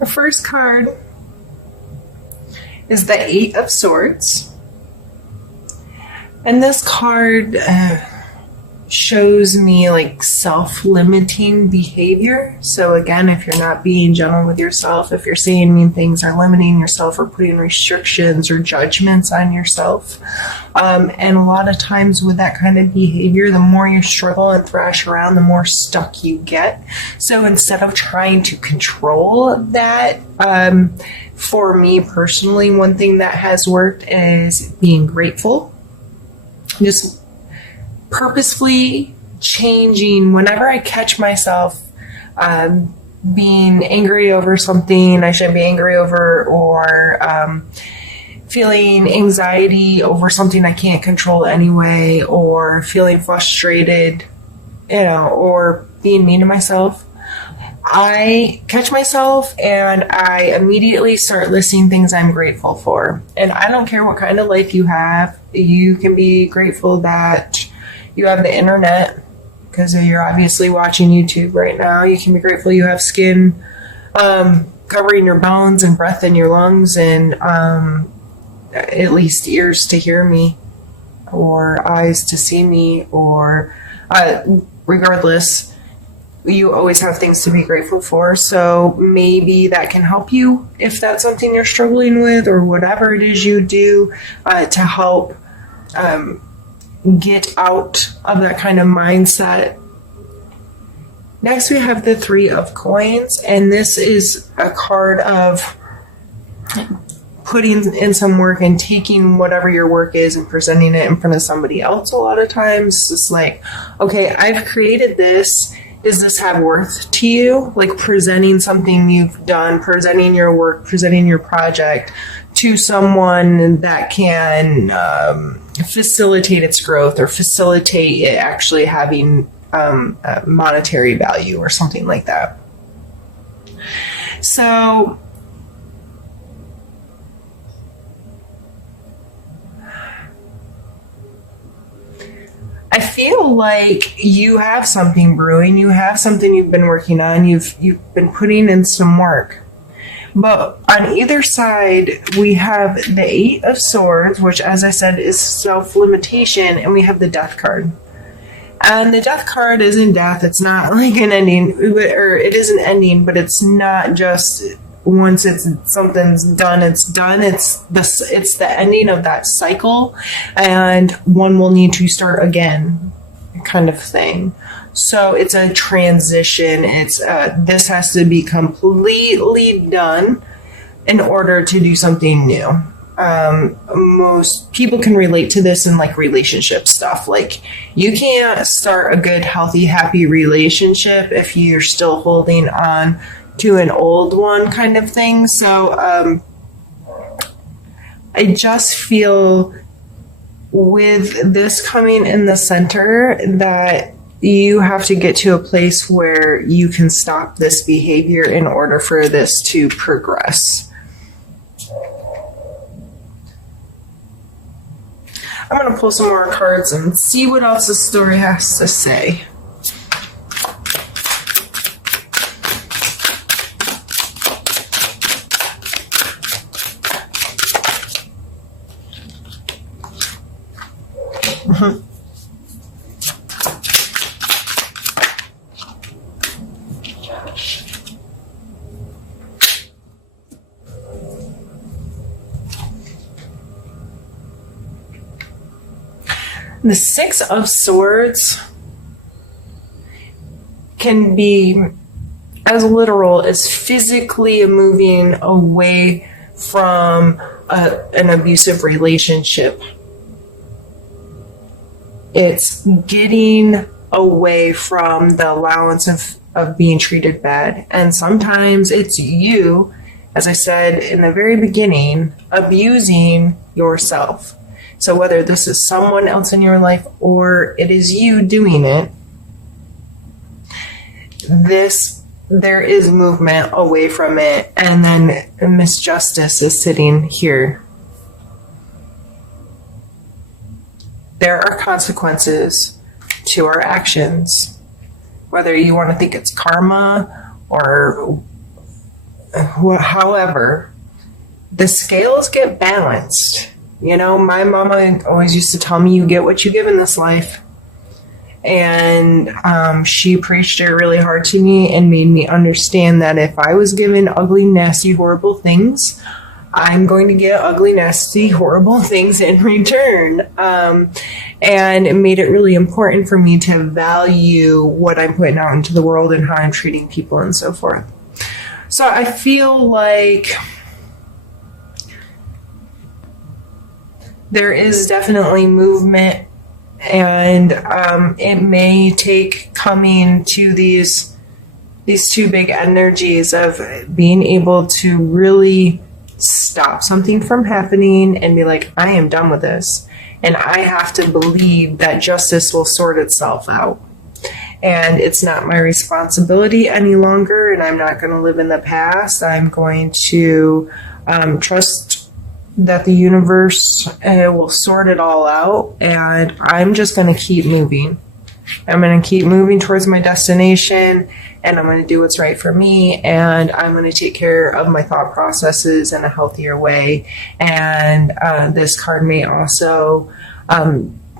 Our first card is the Eight of Swords. And this card shows me like self-limiting behavior. So again, if you're not being gentle with yourself, if you're saying mean things or limiting yourself or putting restrictions or judgments on yourself, and a lot of times with that kind of behavior, the more you struggle and thrash around, the more stuck you get. So instead of trying to control that, for me personally, one thing that has worked is being grateful. Just purposefully changing whenever I catch myself being angry over something I shouldn't be angry over, or feeling anxiety over something I can't control anyway, or feeling frustrated, or being mean to myself. I catch myself and I immediately start listing things I'm grateful for. And I don't care what kind of life you have. You can be grateful that you have the internet because you're obviously watching YouTube right now. You can be grateful you have skin covering your bones and breath in your lungs and at least ears to hear me or eyes to see me, or regardless, you always have things to be grateful for. So maybe that can help you if that's something you're struggling with, or whatever it is you do to help get out of that kind of mindset. Next, we have the Three of Coins, and this is a card of putting in some work and taking whatever your work is and presenting it in front of somebody else. A lot of times it's like, okay, I've created this. Does this have worth to you? Like presenting something you've done, presenting your work, presenting your project to someone that can facilitate its growth or facilitate it actually having monetary value or something like that. So I feel like you have something brewing. You have something you've been working on. You've been putting in some work. But on either side, we have the Eight of Swords, which, as I said, is self-limitation, and we have the Death card. And the Death card isn't death. It's not like an ending, or it is an ending, but it's not just once something's done, it's done. It's the ending of that cycle, and one will need to start again, kind of thing. So it's a transition. It's this has to be completely done in order to do something new. Most people can relate to this in like relationship stuff. Like you can't start a good, healthy, happy relationship if you're still holding on to an old one, kind of thing. So I just feel with this coming in the center that you have to get to a place where you can stop this behavior in order for this to progress. I'm going to pull some more cards and see what else the story has to say. The Six of Swords can be as literal as physically moving away from an abusive relationship. It's getting away from the allowance of being treated bad. And sometimes it's you, as I said in the very beginning, abusing yourself. So whether this is someone else in your life or it is you doing it, there is movement away from it, and then Miss Justice is sitting here. There are consequences to our actions, whether you want to think it's karma or However, the scales get balanced. You know, my mama always used to tell me, you get what you give in this life. And she preached it really hard to me and made me understand that if I was given ugly, nasty, horrible things, I'm going to get ugly, nasty, horrible things in return. And it made it really important for me to value what I'm putting out into the world and how I'm treating people and so forth. So I feel like there is definitely movement, and it may take coming to these two big energies of being able to really stop something from happening and be like, I am done with this. And I have to believe that justice will sort itself out. And it's not my responsibility any longer, and I'm not going to live in the past. I'm going to trust that the universe will sort it all out, and I'm just going to keep moving. I'm going to keep moving towards my destination, and I'm going to do what's right for me, and I'm going to take care of my thought processes in a healthier way. And this card may also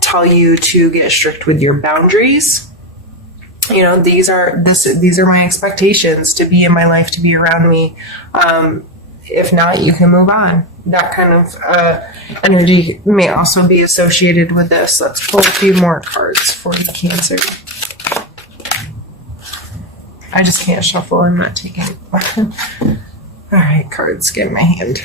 tell you to get strict with your boundaries. You know, these are my expectations to be in my life, to be around me. If not, you can move on. That kind of energy may also be associated with this. Let's pull a few more cards for you, Cancer. I just can't shuffle. I'm not taking it. All right, cards, get in my hand.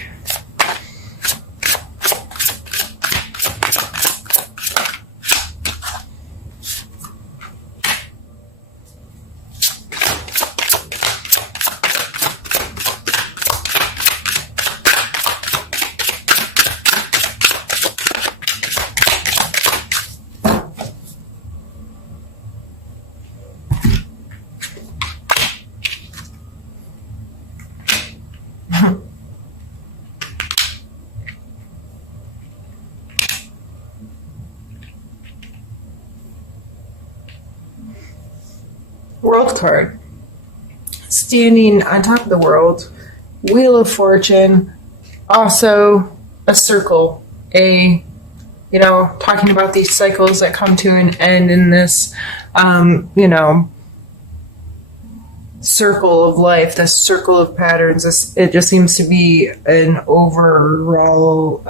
World card. Standing on top of the world, Wheel of Fortune, also a circle, talking about these cycles that come to an end in this, circle of life, this circle of patterns. It just seems to be an overall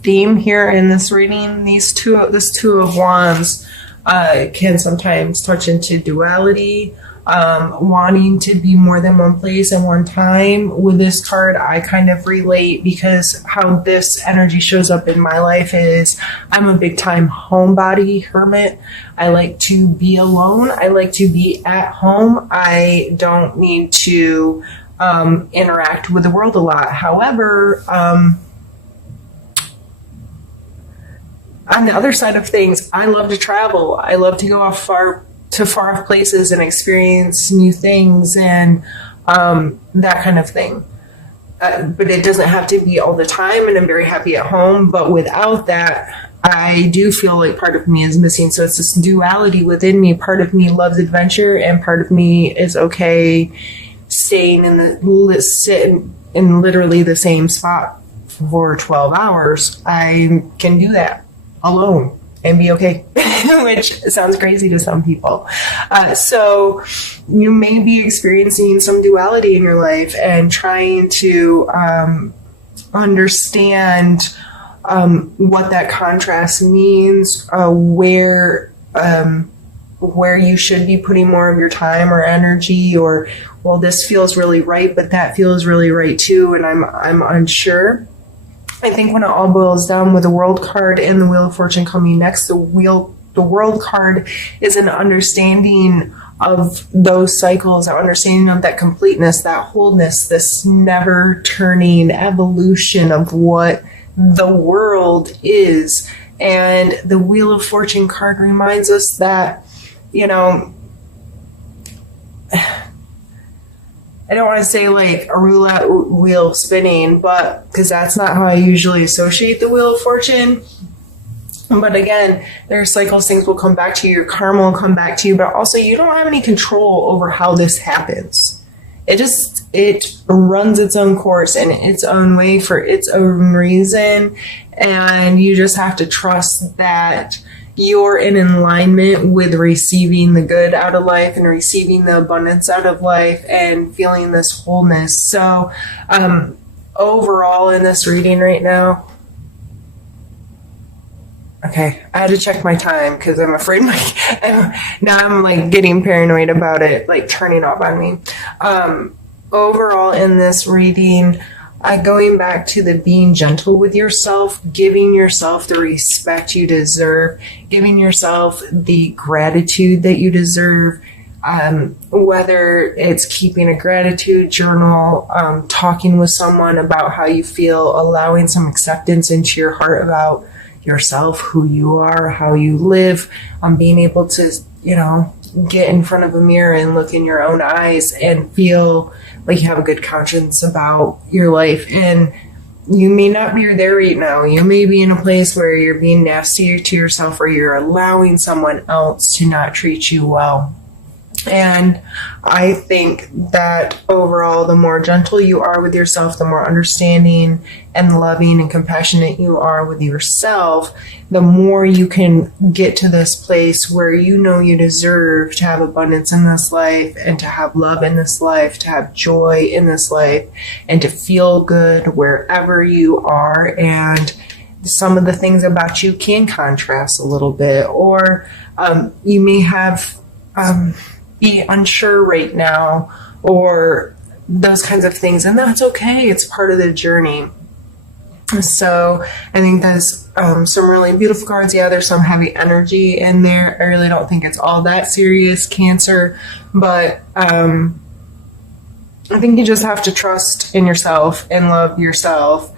theme here in this reading. This Two of Wands can sometimes touch into duality, wanting to be more than one place at one time. With this card, I kind of relate, because how this energy shows up in my life is I'm a big time homebody, hermit. I like to be alone. I like to be at home. I don't need to interact with the world a lot. However, on the other side of things, I love to travel. I love to go far off places and experience new things and that kind of thing. But it doesn't have to be all the time, and I'm very happy at home. But without that, I do feel like part of me is missing. So it's this duality within me. Part of me loves adventure, and part of me is okay staying sitting in literally the same spot for 12 hours. I can do that alone and be okay, which sounds crazy to some people. So you may be experiencing some duality in your life and trying to understand what that contrast means, where you should be putting more of your time or energy, or, well, this feels really right, but that feels really right too, and I'm unsure. I think when it all boils down, with the World card and the Wheel of Fortune coming next, the World card is an understanding of those cycles, an understanding of that completeness, that wholeness, this never-turning evolution of what the world is. And the Wheel of Fortune card reminds us that, I don't want to say like a roulette wheel spinning, but because that's not how I usually associate the Wheel of Fortune. But again, there are cycles, things will come back to you, your karma will come back to you, but also you don't have any control over how this happens. it runs its own course in its own way for its own reason. And you just have to trust that you're in alignment with receiving the good out of life and receiving the abundance out of life and feeling this wholeness. So, overall in this reading right now, okay, I had to check my time because I'm afraid now I'm like getting paranoid about it, like turning off on me. Overall in this reading, going back to the being gentle with yourself, giving yourself the respect you deserve, giving yourself the gratitude that you deserve, whether it's keeping a gratitude journal, talking with someone about how you feel, allowing some acceptance into your heart about yourself, who you are, how you live, being able to, get in front of a mirror and look in your own eyes and feel like you have a good conscience about your life. And you may not be there right now. You may be in a place where you're being nasty to yourself, or you're allowing someone else to not treat you well. And I think that overall, the more gentle you are with yourself, the more understanding and loving and compassionate you are with yourself, the more you can get to this place where you know you deserve to have abundance in this life, and to have love in this life, to have joy in this life, and to feel good wherever you are. And some of the things about you can contrast a little bit, or you may have be unsure right now, or those kinds of things, and that's okay. It's part of the journey. So I think there's some really beautiful cards. Yeah, there's some heavy energy in there. I really don't think it's all that serious, Cancer, but I think you just have to trust in yourself and love yourself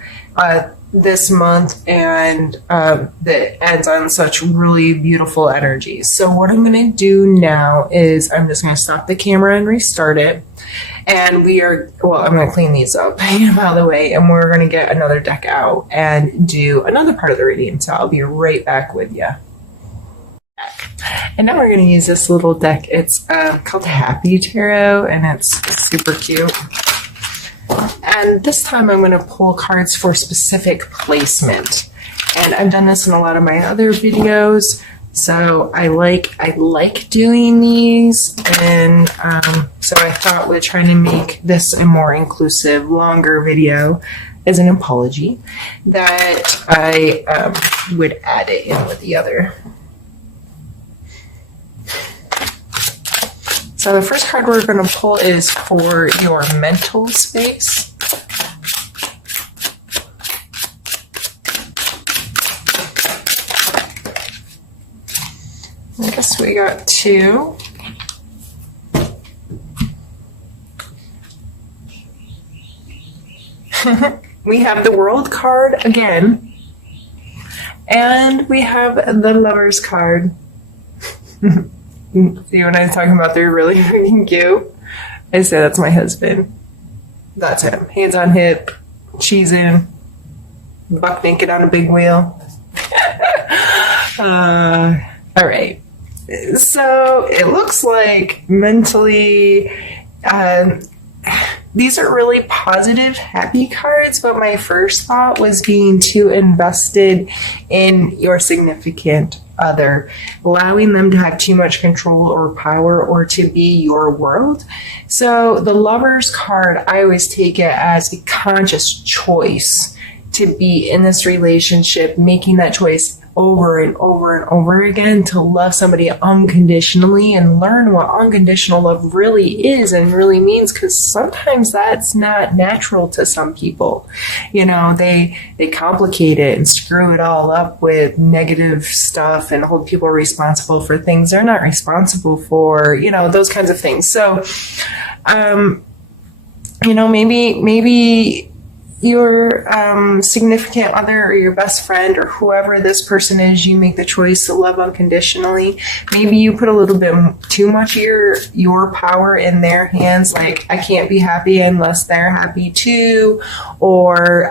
this month, and that ends on such really beautiful energy. So what I'm going to do now is I'm just going to stop the camera and restart it. And I'm going to clean these up out of the way, and we're going to get another deck out and do another part of the reading. So I'll be right back with you. And now we're going to use this little deck. It's called Happy Tarot, and it's super cute. And this time I'm going to pull cards for specific placement. And I've done this in a lot of my other videos, so I like doing these. And so I thought with trying to make this a more inclusive, longer video as an apology, that I would add it in with the other. So the first card we're going to pull is for your mental space. I guess we got two. We have the World card again, and we have the Lovers card. See what I was talking about? They're really freaking cute. I say that's my husband. That's him. Hands on hip, cheesing, buck naked on a big wheel. All right. So it looks like mentally, these are really positive, happy cards, but my first thought was being too invested in your significant other, allowing them to have too much control or power or to be your world. So the Lovers card, I always take it as a conscious choice to be in this relationship, making that choice over and over and over again to love somebody unconditionally and learn what unconditional love really is and really means, because sometimes that's not natural to some people. They complicate it and screw it all up with negative stuff and hold people responsible for things they're not responsible for, those kinds of things. So maybe your significant other or your best friend or whoever this person is, you make the choice to love unconditionally. Maybe you put a little bit too much of your power in their hands, like I can't be happy unless they're happy too, or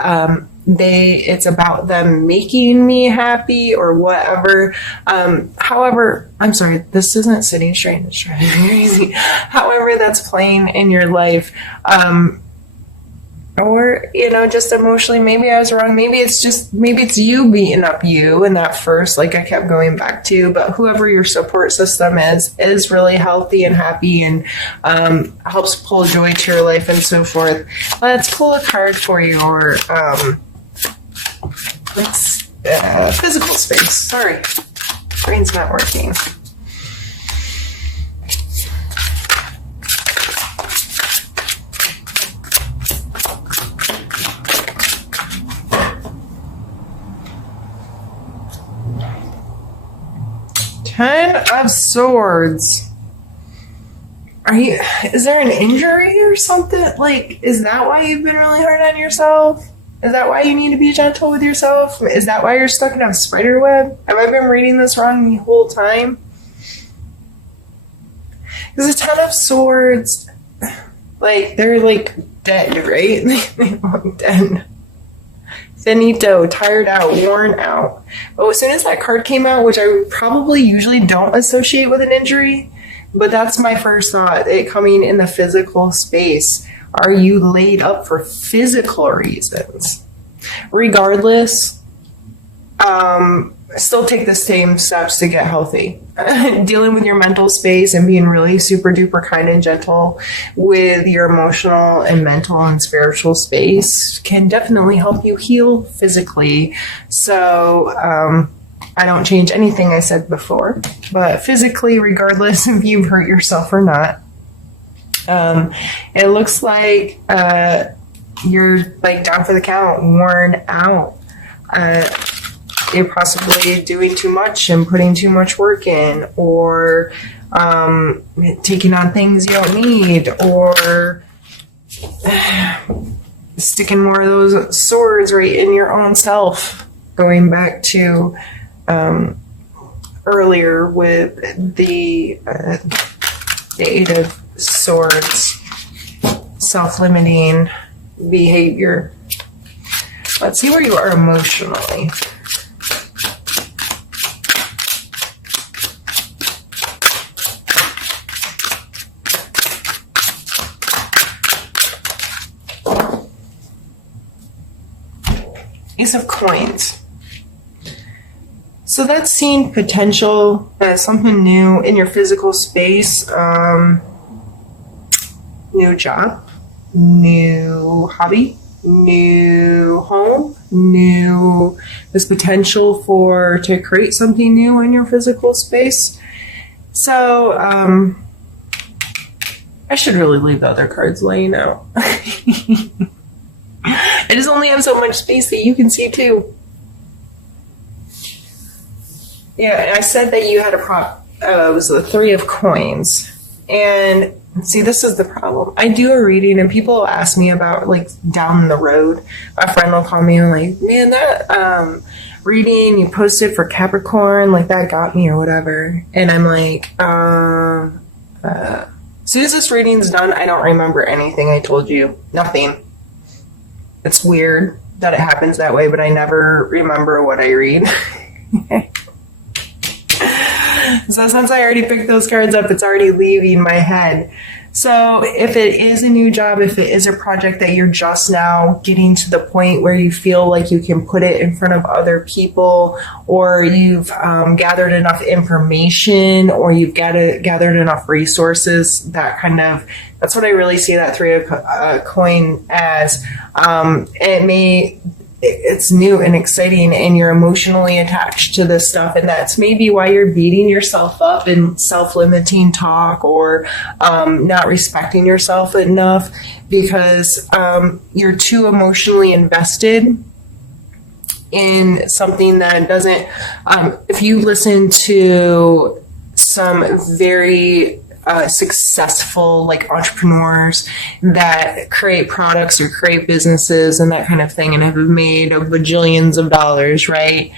it's about them making me happy or whatever. However, I'm sorry, this isn't sitting straight. It's driving me crazy. However, that's playing in your life. Or, just emotionally, maybe I was wrong. Maybe it's you beating up you in that first, like I kept going back to, but whoever your support system is really healthy and happy and helps pull joy to your life and so forth. Let's pull a card for you, or let's physical space. Sorry, brain's not working. Ten of Swords. Is there an injury or something? Like, is that why you've been really hard on yourself? Is that why you need to be gentle with yourself? Is that why you're stuck in a spider web? Have I been reading this wrong the whole time? Because the Ten of Swords, like, they're like dead, right? They look dead. Finito, tired out, worn out. But as soon as that card came out, which I probably usually don't associate with an injury, but that's my first thought, it coming in the physical space. Are you laid up for physical reasons? Regardless, still take the same steps to get healthy. Dealing with your mental space and being really super duper kind and gentle with your emotional and mental and spiritual space can definitely help you heal physically. So I don't change anything I said before, but physically, regardless if you've hurt yourself or not, it looks like you're like down for the count, worn out. You're possibly doing too much and putting too much work in, or taking on things you don't need, or sticking more of those swords right in your own self. Going back to earlier with the Eight of Swords, self-limiting behavior. Let's see where you are emotionally. Ace of Coins. So that's seeing potential as something new in your physical space. New job, new hobby, new home, there's potential to create something new in your physical space. So I should really leave the other cards laying out. I just only have so much space that you can see too. Yeah, and I said that you had it was the Three of Coins. And see, this is the problem. I do a reading and people ask me about, like, down the road. My friend will call me and like, man, that reading you posted for Capricorn, like, that got me or whatever. And I'm like, as soon as this reading's done, I don't remember anything I told you. Nothing. It's weird that it happens that way, but I never remember what I read. So since I already picked those cards up, it's already leaving my head. So if it is a new job, if it is a project that you're just now getting to the point where you feel like you can put it in front of other people, or you've gathered enough information, or you've gathered enough resources, that's what I really see that Three of Coin as. It's new and exciting and you're emotionally attached to this stuff, and that's maybe why you're beating yourself up in self-limiting talk, or not respecting yourself enough, because you're too emotionally invested in something that doesn't, if you listen to some very successful, like, entrepreneurs that create products or create businesses and that kind of thing and have made bajillions of dollars, right?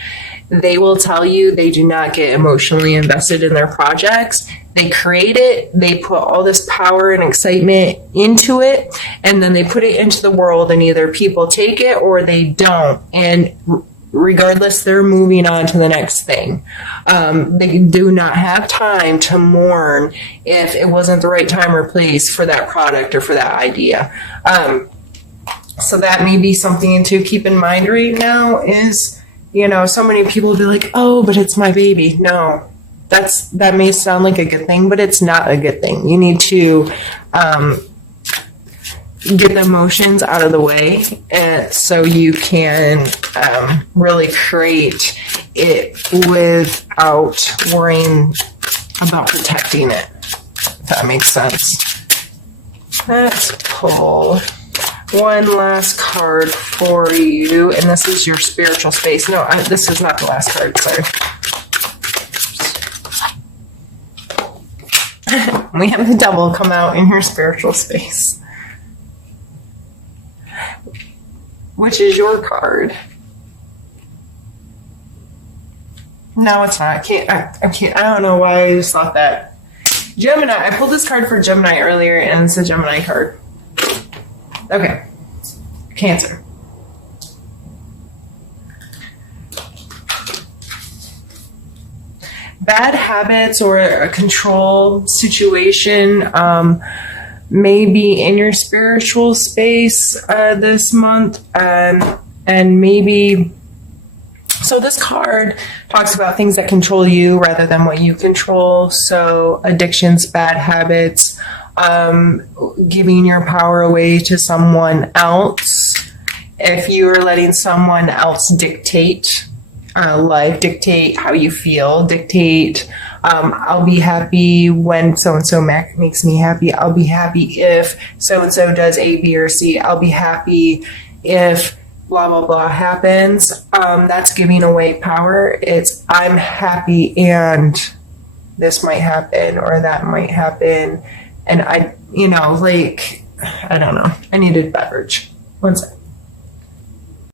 They will tell you they do not get emotionally invested in their projects. They create it, they put all this power and excitement into it, and then they put it into the world, and either people take it or they don't. And regardless, they're moving on to the next thing. They do not have time to mourn if it wasn't the right time or place for that product or for that idea. So that may be something to keep in mind right now is, so many people will be like, oh, but it's my baby. No, that may sound like a good thing, but it's not a good thing. You need to get the emotions out of the way, and so you can really create it without worrying about protecting it, if that makes sense. Let's pull one last card for you, and this is your spiritual space. No, this is not the last card, sorry. We have the devil come out in your spiritual space. Which is your card? No, it's not. I can't. I don't know why I just thought that. Gemini. I pulled this card for Gemini earlier, and it's a Gemini card. Okay. Cancer. Bad habits or a control situation may be in your spiritual space this month, and maybe. So this card talks about things that control you rather than what you control. So addictions, bad habits, giving your power away to someone else. If you are letting someone else dictate life, dictate how you feel, dictate, I'll be happy when so-and-so makes me happy. I'll be happy if so-and-so does A, B, or C. I'll be happy if blah, blah, blah happens. That's giving away power. It's I'm happy and this might happen or that might happen. And I don't know. I needed beverage. One second.